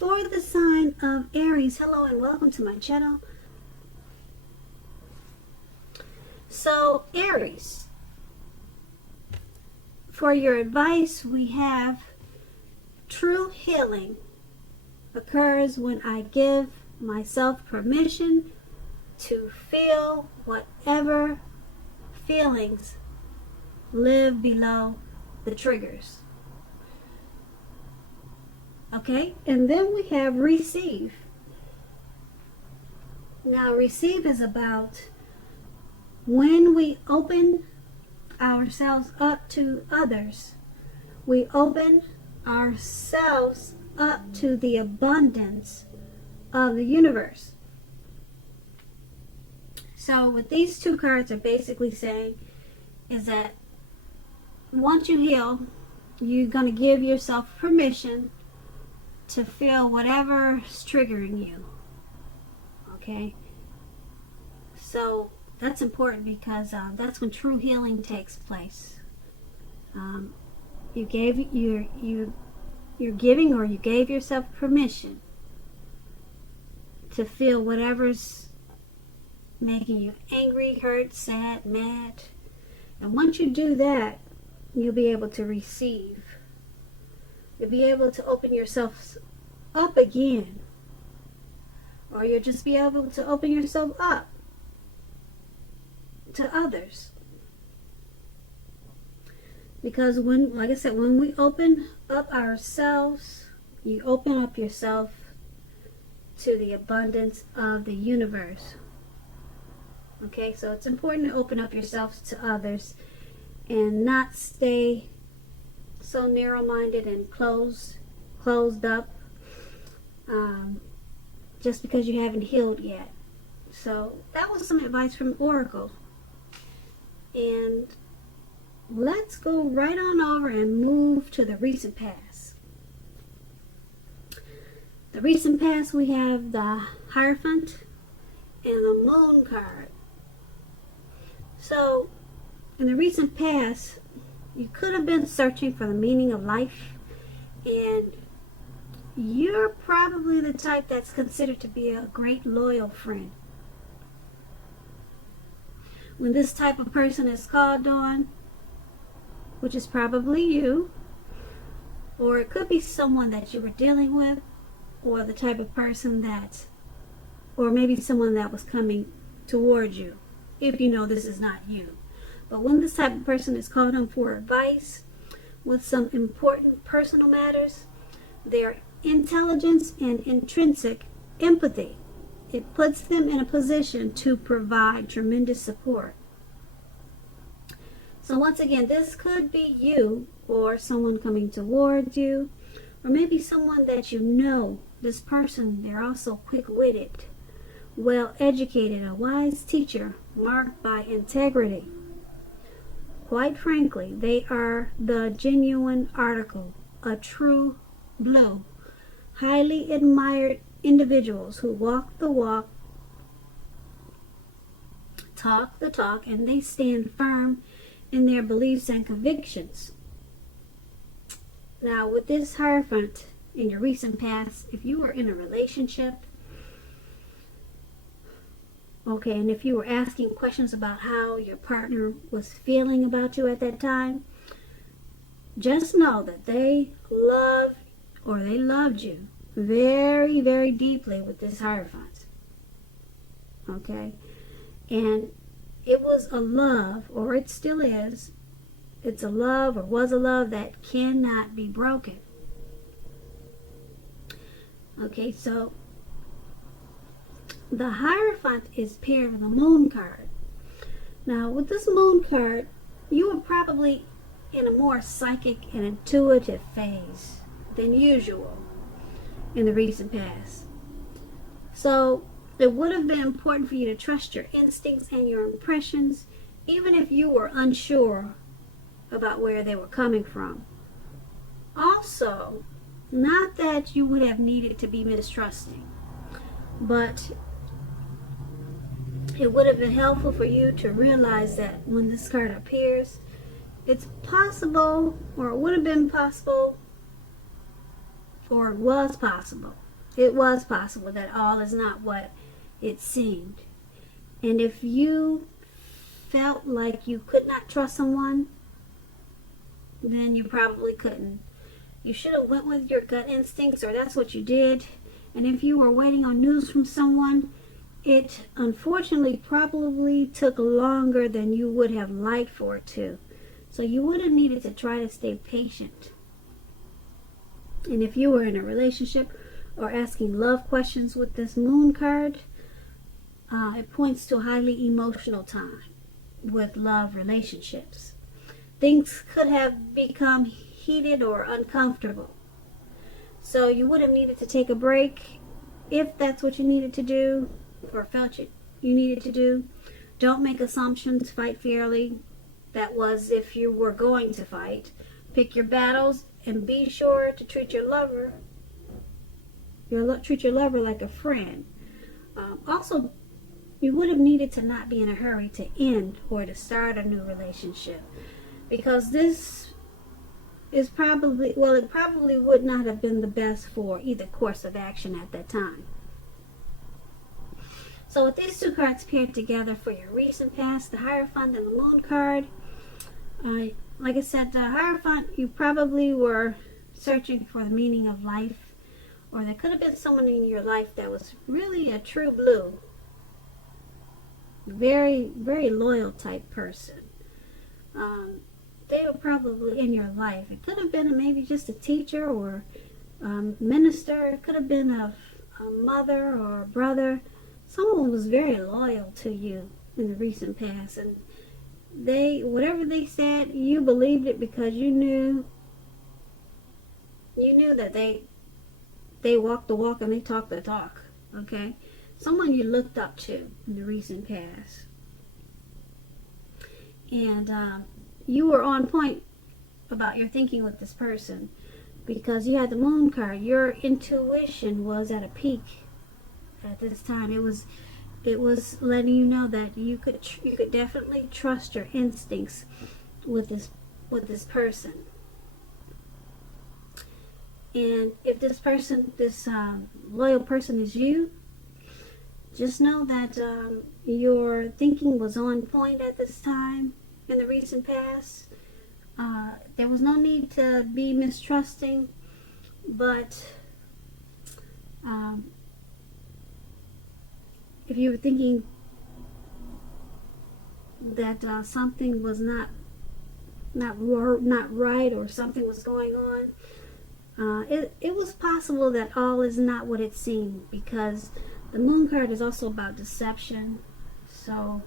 for the sign of Aries, hello and welcome to my channel. So Aries, for your advice, we have true healing occurs when I give myself permission to feel whatever feelings live below the triggers. Okay, and then we have receive. Now receive is about when we open ourselves up to others. We open ourselves up to the abundance of the universe. So what these two cards are basically saying is that once you heal, you're going to give yourself permission to feel whatever's triggering you. Okay? So that's important because that's when true healing takes place. You gave you're giving, or you gave yourself permission to feel whatever's making you angry, hurt, sad, mad. And once you do that, you'll be able to receive. You'll be able to open yourself up again. Or you'll just be able to open yourself up to others. Because when, like I said, when we open up ourselves, you open up yourself to the abundance of the universe. Okay, so it's important to open up yourself to others and not stay so narrow-minded and closed up just because you haven't healed yet. So that was some advice from Oracle. And let's go right on over and move to the recent past. The recent past, we have the Hierophant and the Moon card. So in the recent past, you could have been searching for the meaning of life, and you're probably the type that's considered to be a great loyal friend. When this type of person is called on, which is probably you, or it could be someone that you were dealing with, or the type of person that, or maybe someone that was coming towards you, if you know this is not you. But when this type of person is called on for advice with some important personal matters, their intelligence and intrinsic empathy, it puts them in a position to provide tremendous support. So once again, this could be you or someone coming towards you, or maybe someone that you know. This person, they're also quick-witted, well-educated, a wise teacher marked by integrity. Quite frankly, they are the genuine article, a true blue, highly admired individuals who walk the walk, talk the talk, and they stand firm in their beliefs and convictions. Now, with this Hierophant in your recent past, if you were in a relationship, okay, and if you were asking questions about how your partner was feeling about you at that time, just know that they loved you very, very deeply with this Hierophant. Okay? And it was a love, or it still is, it's a love, or was a love, that cannot be broken. Okay, so the Hierophant is paired with the Moon card. Now, with this Moon card, you were probably in a more psychic and intuitive phase than usual in the recent past. So it would have been important for you to trust your instincts and your impressions, even if you were unsure about where they were coming from. Also, not that you would have needed to be mistrusting, but it would have been helpful for you to realize that when this card appears, it's possible, or it would have been possible, or it was possible, It was possible that all is not what it seemed. And if you felt like you could not trust someone, then you probably couldn't. You should have went with your gut instincts, or that's what you did. And if you were waiting on news from someone, it unfortunately probably took longer than you would have liked for it to. So you would have needed to try to stay patient. And if you were in a relationship or asking love questions with this moon card, it points to a highly emotional time with love relationships. Things could have become heated or uncomfortable. So you would have needed to take a break if that's what you needed to do or felt you needed to do. Don't make assumptions. Fight fairly. That was if you were going to fight. Pick your battles and be sure to treat your lover like a friend. Also, you would have needed to not be in a hurry to end or to start a new relationship, because this is probably, well, it probably would not have been the best for either course of action at that time. So with these two cards paired together for your recent past, the Hierophant and the Moon card, like I said, the Hierophant, you probably were searching for the meaning of life, or there could have been someone in your life that was really a true blue, very, very loyal type person. They were probably in your life. It could have been maybe just a teacher or minister. It could have been a mother or a brother. Someone was very loyal to you in the recent past, and whatever they said, you believed it because you knew that they walked the walk and they talked the talk. Okay, someone you looked up to in the recent past, and you were on point about your thinking with this person because you had the Moon card. Your intuition was at a peak at this time. It was letting you know that you could definitely trust your instincts with this person. And if this loyal person is you, just know that your thinking was on point at this time in the recent past. There was no need to be mistrusting, but if you were thinking that something was not right, or something was going on, it was possible that all is not what it seemed, because the Moon card is also about deception. So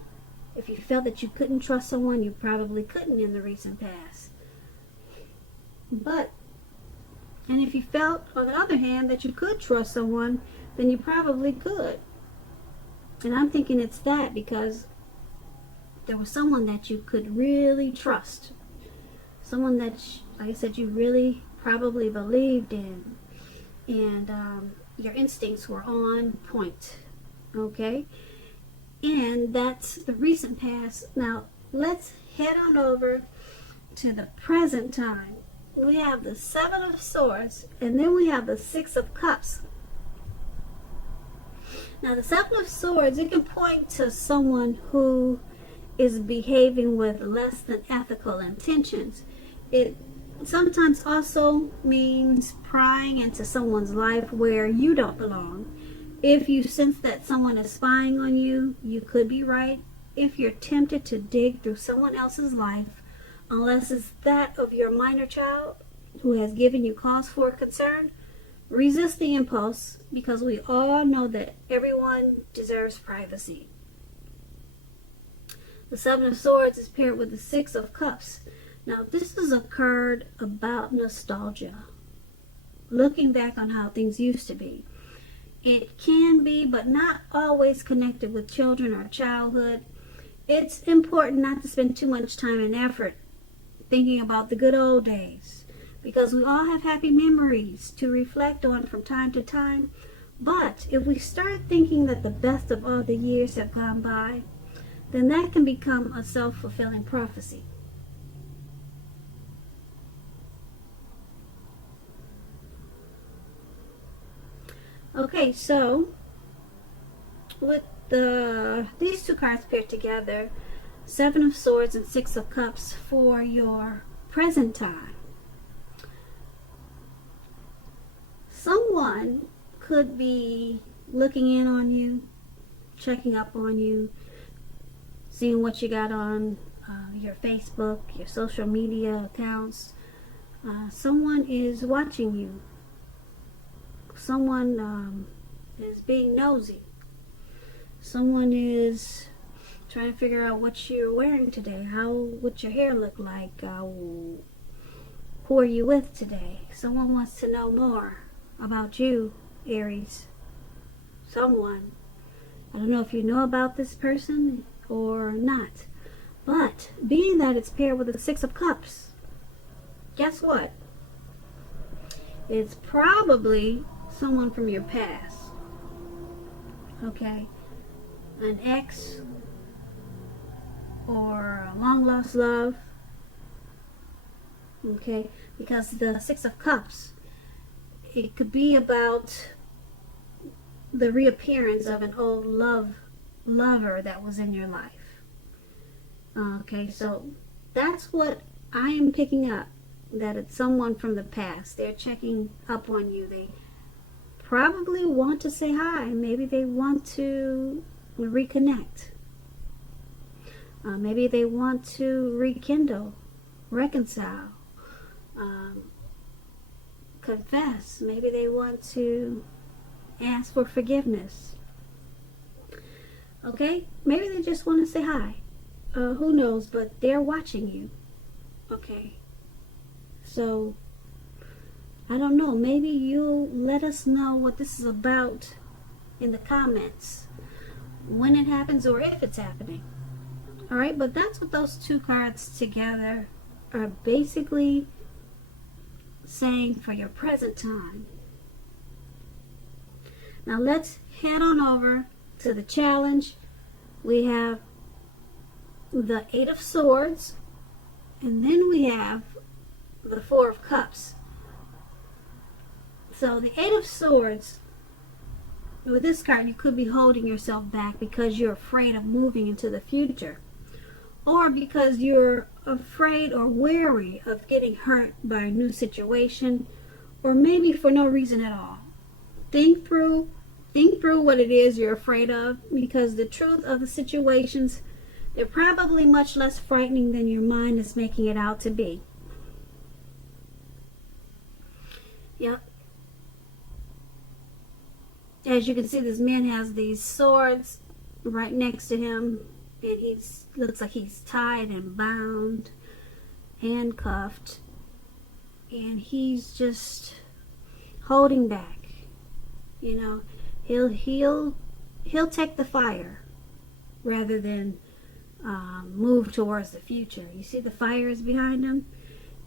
if you felt that you couldn't trust someone, you probably couldn't in the recent past. And if you felt, on the other hand, that you could trust someone, then you probably could. And I'm thinking it's that, because there was someone that you could really trust. Someone that, like I said, you really probably believed in. And your instincts were on point. Okay? And that's the recent past. Now, let's head on over to the present time. We have the Seven of Swords, and then we have the Six of Cups. Now, the Seven of Swords, it can point to someone who is behaving with less than ethical intentions. It sometimes also means prying into someone's life where you don't belong. If you sense that someone is spying on you, you could be right. If you're tempted to dig through someone else's life, unless it's that of your minor child who has given you cause for concern, resist the impulse, because we all know that everyone deserves privacy. The Seven of Swords is paired with the Six of Cups. Now, this is a card about nostalgia, looking back on how things used to be. It can be, but not always, connected with children or childhood. It's important not to spend too much time and effort thinking about the good old days, because we all have happy memories to reflect on from time to time. But if we start thinking that the best of all the years have gone by, then that can become a self-fulfilling prophecy. Okay, so with these two cards paired together, Seven of Swords and Six of Cups for your present time. Someone could be looking in on you, checking up on you, seeing what you got on your Facebook, your social media accounts. Someone is watching you. Someone is being nosy. Someone is trying to figure out what you're wearing today, what your hair look like, who are you with today. Someone wants to know more about you, Aries. Someone. I don't know if you know about this person or not, but being that it's paired with the Six of Cups, guess what? It's probably someone from your past. Okay? An ex or a long lost love. Okay? Because the Six of Cups, it could be about the reappearance of an old lover that was in your life. Okay, so that's what I am picking up, that it's someone from the past. They're checking up on you. They probably want to say hi. Maybe they want to reconnect. Maybe they want to rekindle, reconcile, confess. Maybe they want to ask for forgiveness. Okay? Maybe they just want to say hi. Who knows? But they're watching you. Okay? So, I don't know. Maybe you'll let us know what this is about in the comments. When it happens or if it's happening. Alright? But that's what those two cards together are basically saying for your present time. Now let's head on over to the challenge. We have the Eight of Swords, and then we have the Four of Cups. So the Eight of Swords, with this card, you could be holding yourself back because you're afraid of moving into the future, or because you're afraid or wary of getting hurt by a new situation, or maybe for no reason at all. Think through what it is you're afraid of, because the truth of the situations, they're probably much less frightening than your mind is making it out to be. Yep. As you can see, this man has these swords right next to him, and looks like he's tied and bound, handcuffed, and he's just holding back. You know, he'll take the fire rather than move towards the future. You see the fire is behind him.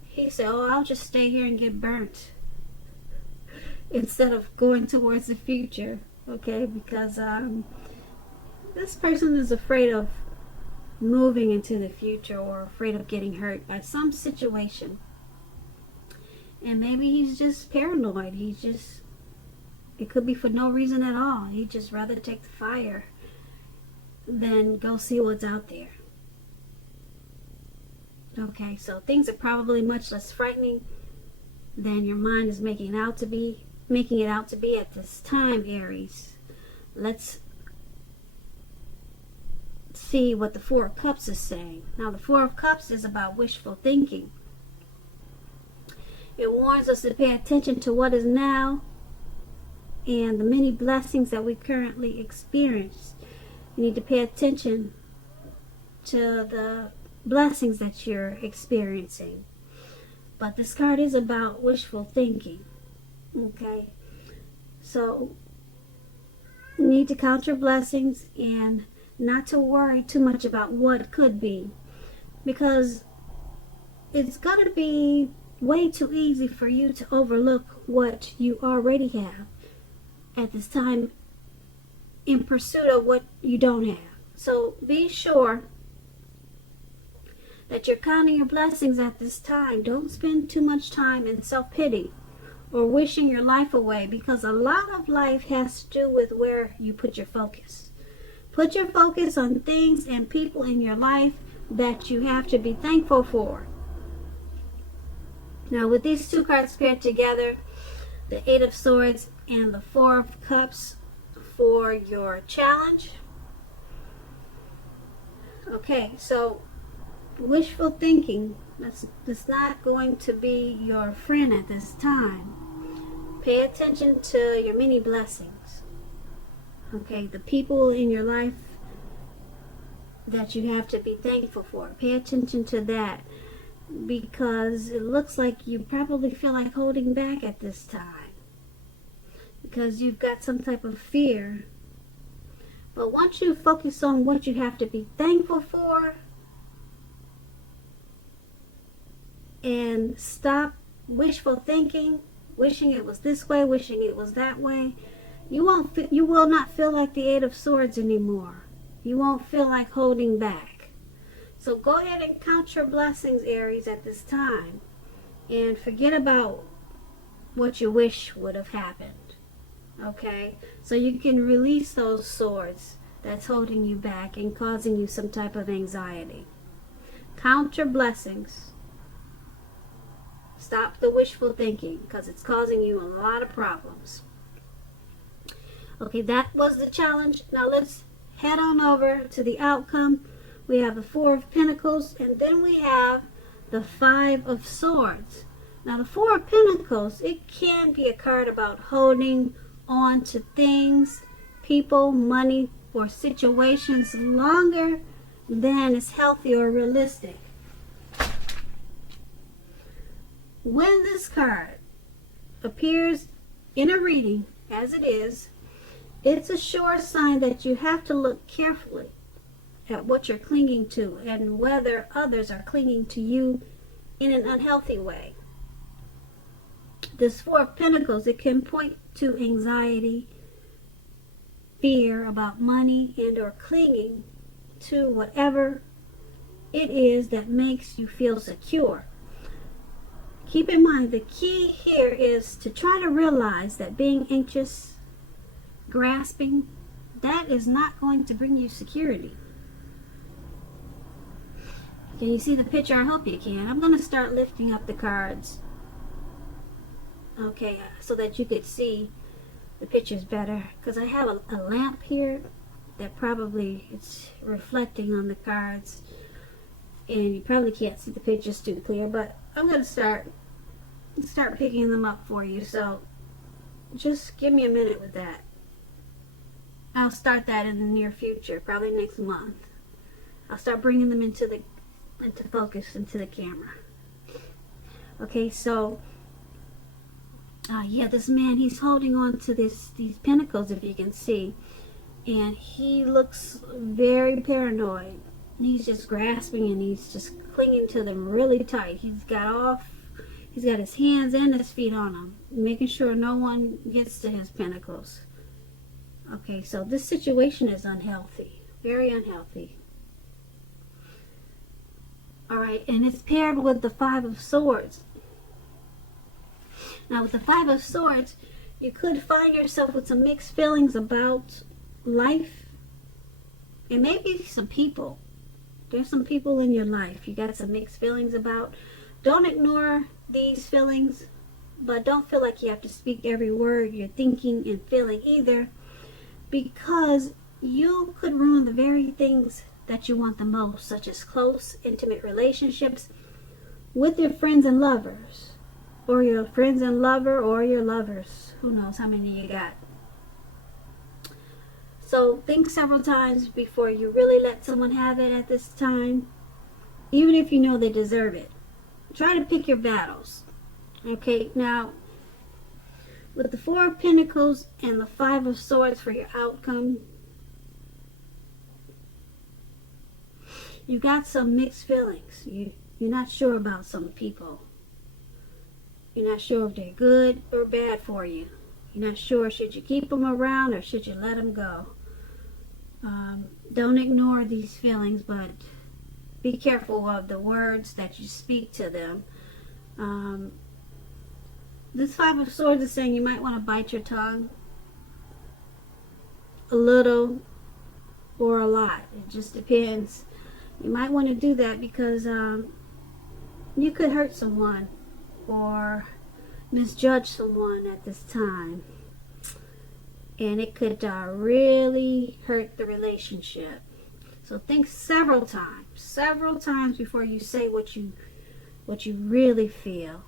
He said, "Oh, I'll just stay here and get burnt instead of going towards the future." Okay, because this person is afraid of moving into the future, or afraid of getting hurt by some situation. And maybe he's just paranoid. It could be for no reason at all. He'd just rather take the fire than go see what's out there. Okay, so things are probably much less frightening than your mind is making it out to be at this time, Aries. Let's see what the Four of Cups is saying. Now, the Four of Cups is about wishful thinking. It warns us to pay attention to what is now and the many blessings that we currently experience. You need to pay attention to the blessings that you're experiencing. But this card is about wishful thinking. Okay? So, you need to count your blessings and not to worry too much about what could be. Because it's going to be way too easy for you to overlook what you already have at this time in pursuit of what you don't have. So be sure that you're counting your blessings at this time. Don't spend too much time in self-pity or wishing your life away, because a lot of life has to do with where you put your focus. Put your focus on things and people in your life that you have to be thankful for. Now, with these two cards paired together, the Eight of Swords and the Four of Cups for your challenge. Okay, so wishful thinking, that's not going to be your friend at this time. Pay attention to your many blessings. Okay, the people in your life that you have to be thankful for. Pay attention to that, because it looks like you probably feel like holding back at this time, because you've got some type of fear. But once you focus on what you have to be thankful for and stop wishful thinking, wishing it was this way, wishing it was that way, you will not feel like the Eight of Swords anymore. You won't feel like holding back. So go ahead and count your blessings, Aries, at this time, and forget about what you wish would have happened. Okay? So you can release those swords that's holding you back and causing you some type of anxiety. Count your blessings. Stop the wishful thinking, because it's causing you a lot of problems. Okay, that was the challenge. Now let's head on over to the outcome. We have the Four of Pentacles, and then we have the Five of Swords. Now the Four of Pentacles, it can be a card about holding on to things, people, money, or situations longer than is healthy or realistic. When this card appears in a reading, as it is, it's a sure sign that you have to look carefully at what you're clinging to and whether others are clinging to you in an unhealthy way. This Four of Pentacles, it can point to anxiety, fear about money, and or clinging to whatever it is that makes you feel secure. Keep in mind, the key here is to try to realize that being anxious, grasping, that is not going to bring you security. Can you see the picture? I hope you can. I'm going to start lifting up the cards. Okay, so that you could see the pictures better. Because I have a lamp here that probably it's reflecting on the cards. And you probably can't see the pictures too clear. But I'm going to start picking them up for you. So just give me a minute with that. I'll start that in the near future, probably next month. I'll start bringing them into focus, into the camera. Okay, so yeah, this man, he's holding on to these pentacles, if you can see, and he looks very paranoid. He's just grasping and he's just clinging to them really tight. He's got his hands and his feet on them, making sure no one gets to his pentacles. Okay, so this situation is unhealthy, very unhealthy. All right, and it's paired with the Five of Swords. Now, with the Five of Swords, you could find yourself with some mixed feelings about life and maybe some people. There's some people in your life you got some mixed feelings about. Don't ignore these feelings, but don't feel like you have to speak every word you're thinking and feeling either, because you could ruin the very things that you want the most, such as close, intimate relationships with your friends and lovers, or your friends and lover, or your lovers. Who knows how many you got. So think several times before you really let someone have it at this time, even if you know they deserve it. Try to pick your battles. Okay, now with the Four of Pentacles and the Five of Swords for your outcome, you got some mixed feelings. You're not sure about some people. You're not sure if they're good or bad for you. You're not sure, should you keep them around or should you let them go? Don't ignore these feelings, but be careful of the words that you speak to them. This Five of Swords is saying you might want to bite your tongue a little or a lot. It just depends. You might want to do that because you could hurt someone or misjudge someone at this time, and it could really hurt the relationship. So think several times before you say what you really feel,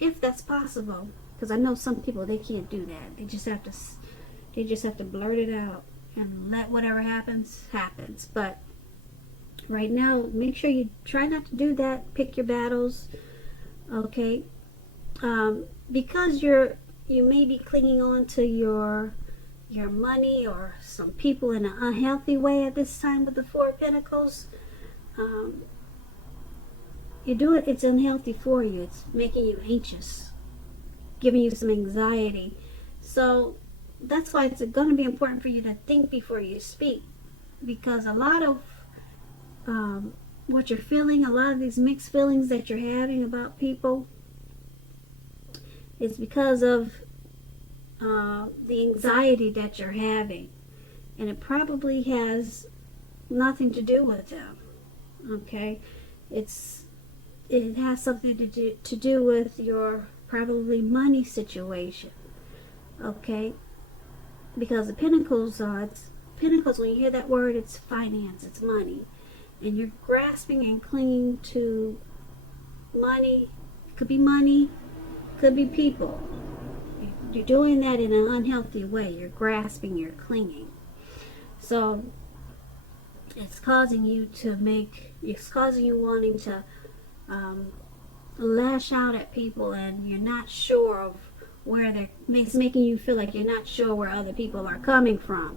if that's possible. Because I know some people, they can't do that. They just have to blurt it out and let whatever happens. But right now, make sure you try not to do that. Pick your battles, okay? Because you may be clinging on to your money or some people in an unhealthy way at this time with the Four of Pentacles. You do it, it's unhealthy for you. It's making you anxious, giving you some anxiety. So that's why it's going to be important for you to think before you speak, because a lot of what you're feeling, a lot of these mixed feelings that you're having about people, is because of the anxiety that you're having, and it probably has nothing to do with them. Okay, it has something to do with your probably money situation. Okay, because the Pentacles, Pentacles, when you hear that word, it's finance, it's money, and you're grasping and clinging to money. Could be money, could be people. You're doing that in an unhealthy way. You're grasping, you're clinging. So it's causing you wanting to lash out at people, and you're not sure of where it's making you feel like you're not sure where other people are coming from.